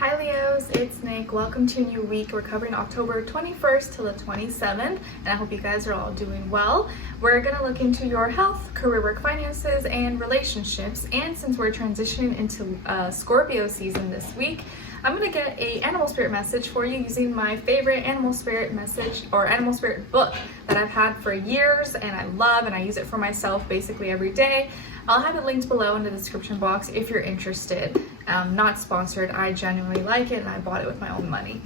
Hi Leos, it's Nick. Welcome to a new week. We're covering October 21st to the 27th, and I hope you guys are all doing well. We're going to look into your health, career, work, finances, and relationships. And since we're transitioning into Scorpio season this week, I'm going to get an animal spirit message for you using my favorite animal spirit message or animal spirit book that I've had for years and I love, and I use it for myself basically every day. I'll have it linked below in the description box if you're interested. Not sponsored, I genuinely like it and I bought it with my own money.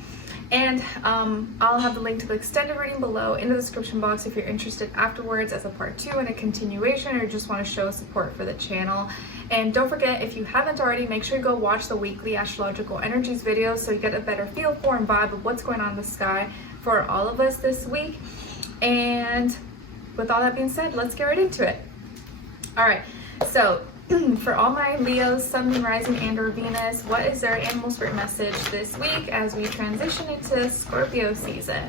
And I'll have the link to the extended reading below in the description box if you're interested afterwards as a part 2 and a continuation, or just want to show support for the channel. And don't forget, if you haven't already, make sure you go watch the weekly astrological energies videos so you get a better feel for and vibe of what's going on in the sky for all of us this week. And with all that being said, let's get right into it. All right, so for all my Leos, Sun, Moon, Rising, and or Venus, what is their animal spirit message this week as we transition into Scorpio season?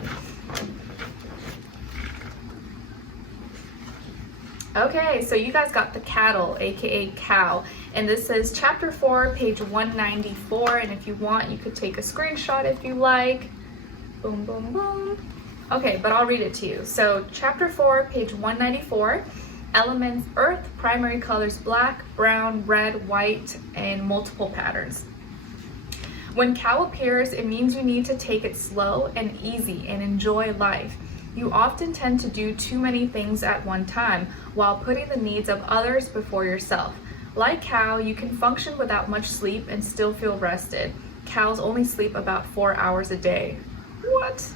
Okay, so you guys got the cattle, aka cow, and this is chapter 4, page 194, and if you want, you could take a screenshot if you like. Boom, boom, boom. Okay, but I'll read it to you. So chapter 4, page 194. Elements: earth, primary colors black, brown, red, white, and multiple patterns. When cow appears, it means you need to take it slow and easy and enjoy life. You often tend to do too many things at one time while putting the needs of others before yourself. Like cow, you can function without much sleep and still feel rested. Cows only sleep about 4 hours a day. What?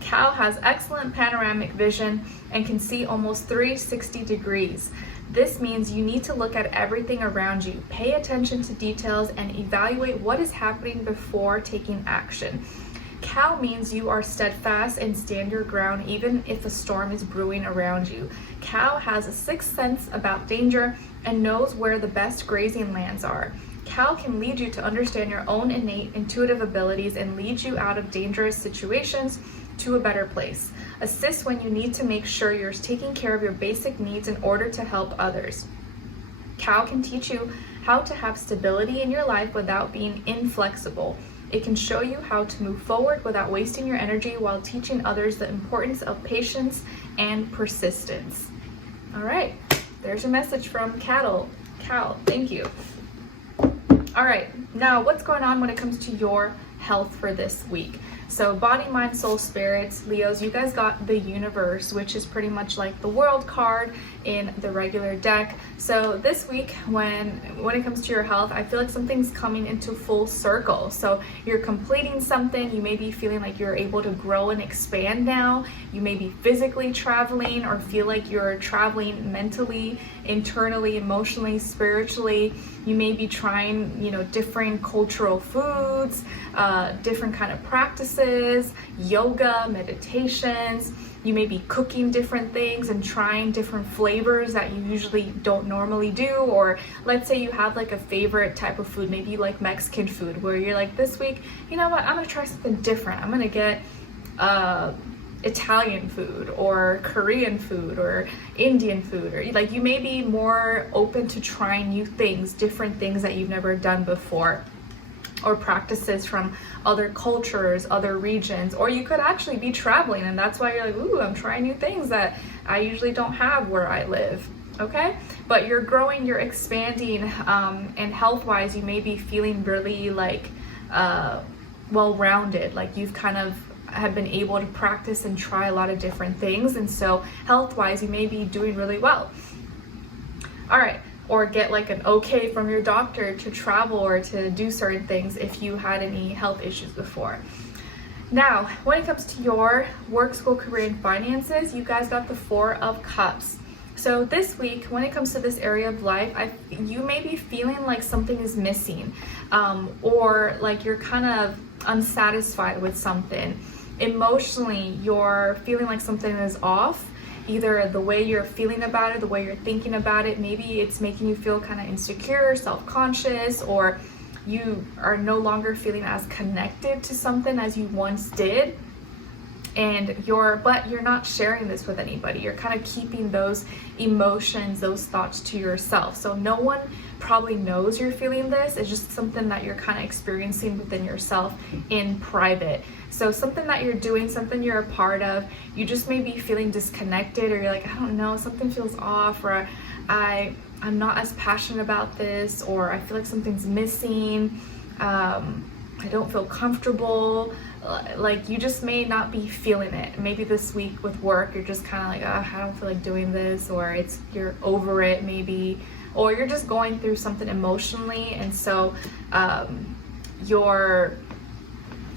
Cow has excellent panoramic vision and can see almost 360 degrees. This means you need to look at everything around you, pay attention to details, and evaluate what is happening before taking action. Cow means you are steadfast and stand your ground even if a storm is brewing around you. Cow has a sixth sense about danger and knows where the best grazing lands are. Cow can lead you to understand your own innate intuitive abilities and lead you out of dangerous situations to a better place. Assist when you need to make sure you're taking care of your basic needs in order to help others. Cow can teach you how to have stability in your life without being inflexible. It can show you how to move forward without wasting your energy while teaching others the importance of patience and persistence. All right, there's a message from cow. Thank you. All right, now what's going on when it comes to your health for this week? So body, mind, soul, spirits, Leos, you guys got the universe, which is pretty much like the world card in the regular deck. So this week, when it comes to your health, I feel like something's coming into full circle. So you're completing something, you may be feeling like you're able to grow and expand now. You may be physically traveling or feel like you're traveling mentally, internally, emotionally, spiritually. You may be trying, different cultural foods, different kind of practices, yoga, meditations. You may be cooking different things and trying different flavors that you usually don't normally do. Or let's say you have like a favorite type of food, maybe you like Mexican food, where you're like, this week, you know what, I'm gonna try something different. I'm gonna get Italian food or Korean food or Indian food, or like you may be more open to trying new things, different things that you've never done before, or practices from other cultures, other regions. Or you could actually be traveling and that's why you're like, ooh, I'm trying new things that I usually don't have where I live. Okay, but you're growing, you're expanding, and health-wise you may be feeling really like well-rounded, like you've kind of have been able to practice and try a lot of different things, and so health-wise you may be doing really well. All right, or get like an okay from your doctor to travel or to do certain things if you had any health issues before. Now, when it comes to your work, school, career, and finances, you guys got the 4 of Cups. So this week, when it comes to this area of life, you may be feeling like something is missing, or like you're kind of unsatisfied with something. Emotionally, you're feeling like something is off, either the way you're feeling about it, the way you're thinking about it. Maybe it's making you feel kind of insecure, self-conscious, or you are no longer feeling as connected to something as you once did. but you're not sharing this with anybody. You're kind of keeping those emotions, those thoughts to yourself. So no one probably knows you're feeling this. It's just something that you're kind of experiencing within yourself in private. So something that you're doing, something you're a part of, you just may be feeling disconnected, or you're like, I don't know, something feels off, or I'm not as passionate about this, or I feel like something's missing. I don't feel comfortable. Like, you just may not be feeling it. Maybe this week with work, you're just kind of like, oh, I don't feel like doing this, or you're over it maybe, or you're just going through something emotionally, and so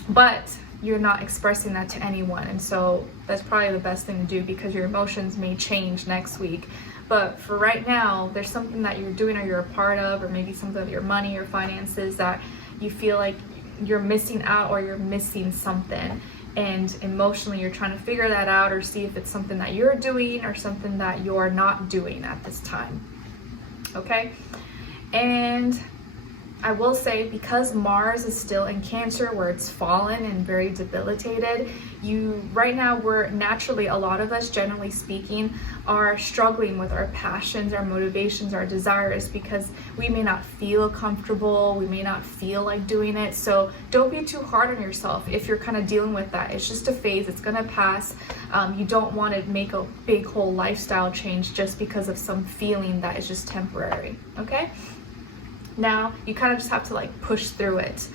but you're not expressing that to anyone, and so that's probably the best thing to do, because your emotions may change next week. But for right now, there's something that you're doing or you're a part of, or maybe something with your money or finances that you feel like you're missing out, or you're missing something, and emotionally you're trying to figure that out, or see if it's something that you're doing or something that you're not doing at this time. Okay? And I will say, because Mars is still in Cancer, where it's fallen and very debilitated, right now, we're naturally, a lot of us, generally speaking, are struggling with our passions, our motivations, our desires, because we may not feel comfortable, we may not feel like doing it. So don't be too hard on yourself if you're kind of dealing with that. It's just a phase, it's gonna pass. You don't want to make a big whole lifestyle change just because of some feeling that is just temporary, okay? Now, you kind of just have to like push through it.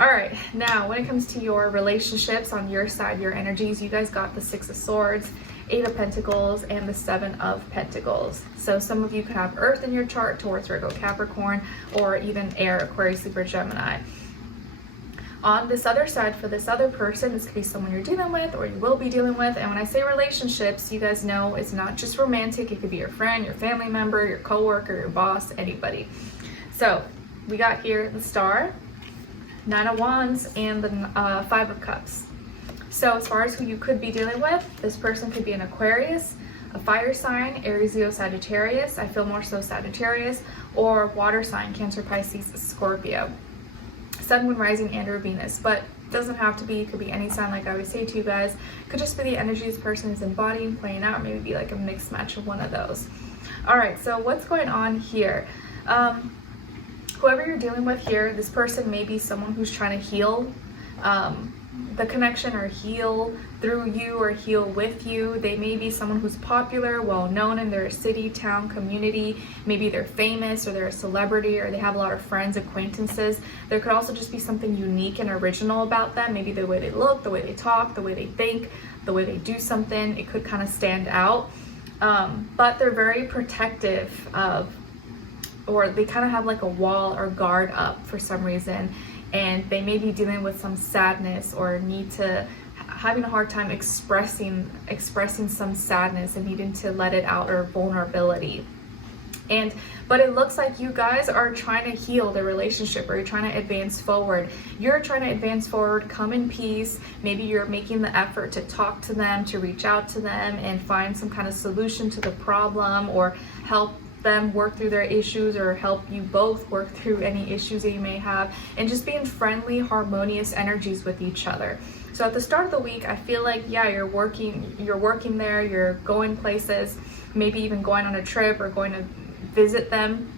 All right, now when it comes to your relationships on your side, your energies, you guys got the 6 of Swords, 8 of Pentacles, and the 7 of Pentacles. So some of you could have Earth in your chart, Taurus, Virgo, Capricorn, or even Air, Aquarius, Libra, Gemini. On this other side, for this other person, this could be someone you're dealing with, or you will be dealing with. And when I say relationships, you guys know it's not just romantic. It could be your friend, your family member, your coworker, your boss, anybody. So we got here the Star, 9 of Wands, and the 5 of Cups. So as far as who you could be dealing with, this person could be an Aquarius, a fire sign, Aries, Leo, Sagittarius. I feel more so Sagittarius, or water sign, Cancer, Pisces, Scorpio. Sun, Moon, Rising, and or Venus, but doesn't have to be. It could be any sign, like I always say to you guys. It could just be the energy this person is embodying, playing out, maybe be like a mixed match of one of those. All right, so what's going on here? Whoever you're dealing with here, this person may be someone who's trying to heal the connection, or heal through you, or heal with you. They may be someone who's popular, well known in their city, town, community. Maybe they're famous, or they're a celebrity, or they have a lot of friends, acquaintances. There could also just be something unique and original about them. Maybe the way they look, the way they talk, the way they think, the way they do something. It could kind of stand out. But they're very protective of, or they kind of have like a wall or guard up for some reason, and they may be dealing with some sadness, or having a hard time expressing some sadness and needing to let it out, or vulnerability. But it looks like you guys are trying to heal the relationship, or you're trying to advance forward. You're trying to advance forward, come in peace. Maybe you're making the effort to talk to them, to reach out to them and find some kind of solution to the problem, or help them work through their issues, or help you both work through any issues that you may have, and just be in friendly, harmonious energies with each other. So at the start of the week, I feel like, yeah, you're working there, you're going places, maybe even going on a trip, or going to visit them,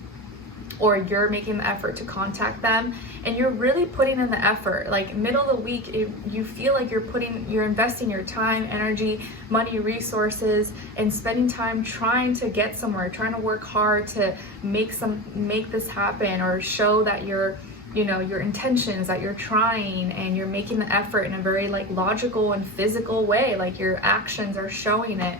or you're making the effort to contact them, and you're really putting in the effort. Like middle of the week, you feel like you're investing your time, energy, money, resources, and spending time trying to get somewhere, trying to work hard to make this happen, or show that your intentions, that you're trying, and you're making the effort in a very like logical and physical way, like your actions are showing it.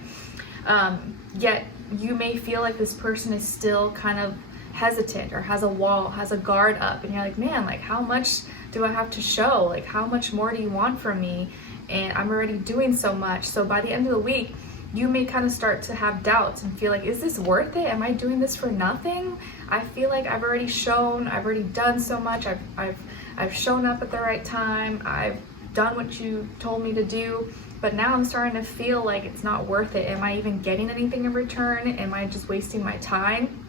Yet you may feel like this person is still kind of hesitant, or has a wall, has a guard up, and you're like, man, like how much do I have to show? Like how much more do you want from me? And I'm already doing so much. So by the end of the week, you may kind of start to have doubts and feel like, is this worth it? Am I doing this for nothing? I feel like I've already shown, I've already done so much. I've shown up at the right time. I've done what you told me to do. But now I'm starting to feel like it's not worth it. Am I even getting anything in return? Am I just wasting my time?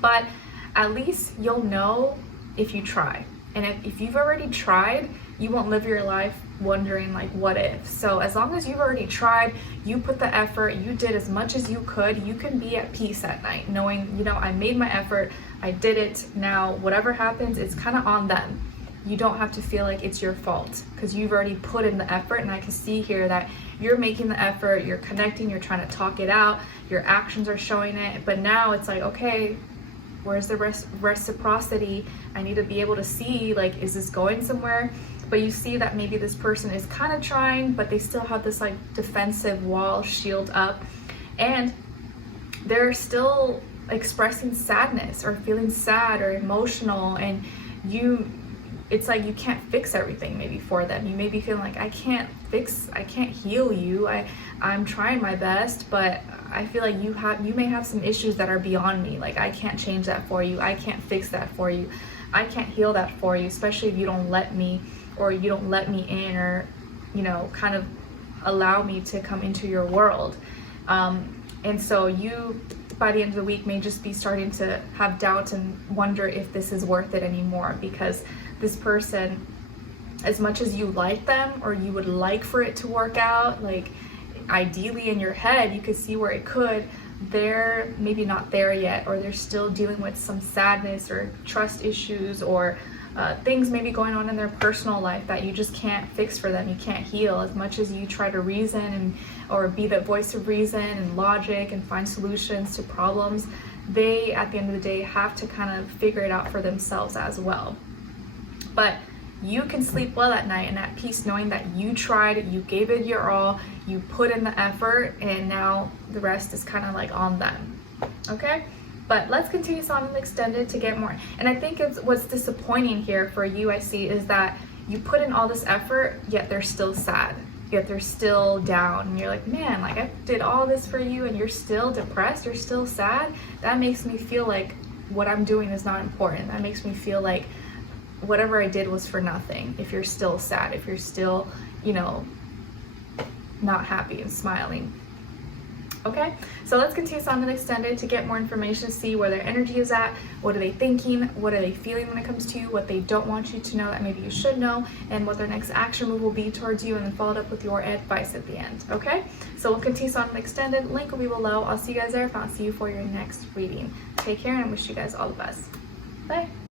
But at least you'll know if you try. And if you've already tried, you won't live your life wondering like, what if? So as long as you've already tried, you put the effort, you did as much as you could, you can be at peace at night knowing, you know, I made my effort, I did it. Now whatever happens, it's kind of on them. You don't have to feel like it's your fault because you've already put in the effort. And I can see here that you're making the effort, you're connecting, you're trying to talk it out, your actions are showing it. But now it's like, okay, where's the reciprocity? I need to be able to see, like, is this going somewhere? But you see that maybe this person is kind of trying, but they still have this like defensive wall, shield up, and they're still expressing sadness or feeling sad or emotional, and it's like you can't fix everything maybe for them. You may be feeling like, I can't heal you. I'm trying my best, but I feel like you may have some issues that are beyond me. Like, I can't change that for you. I can't fix that for you. I can't heal that for you, especially if you don't let me, or you don't let me in, or, you know, kind of allow me to come into your world. And so you, by the end of the week, may just be starting to have doubts and wonder if this is worth it anymore, because this person, as much as you like them, or you would like for it to work out, like ideally in your head you could see where it could, they're maybe not there yet, or they're still dealing with some sadness or trust issues, or things maybe going on in their personal life that you just can't fix for them. You can't heal. As much as you try to reason or be the voice of reason and logic and find solutions to problems, they at the end of the day have to kind of figure it out for themselves as well. But you can sleep well at night and at peace knowing that you tried, you gave it your all, you put in the effort, and now the rest is kind of like on them. Okay? But let's continue on and extended to get more. And I think what's disappointing here for you, I see, is that you put in all this effort, yet they're still sad, yet they're still down. And you're like, man, like, I did all this for you and you're still depressed, you're still sad. That makes me feel like what I'm doing is not important. That makes me feel like whatever I did was for nothing. If you're still sad, if you're still, you know, not happy and smiling. Okay, so let's continue on and extended to get more information, to see where their energy is at, what are they thinking, what are they feeling when it comes to you, what they don't want you to know that maybe you should know, and what their next action move will be towards you, and then followed up with your advice at the end. Okay, so we'll continue on and extended. Link will be below. I'll see you guys there if I don't see you for your next reading. Take care, and I wish you guys all the best. Bye.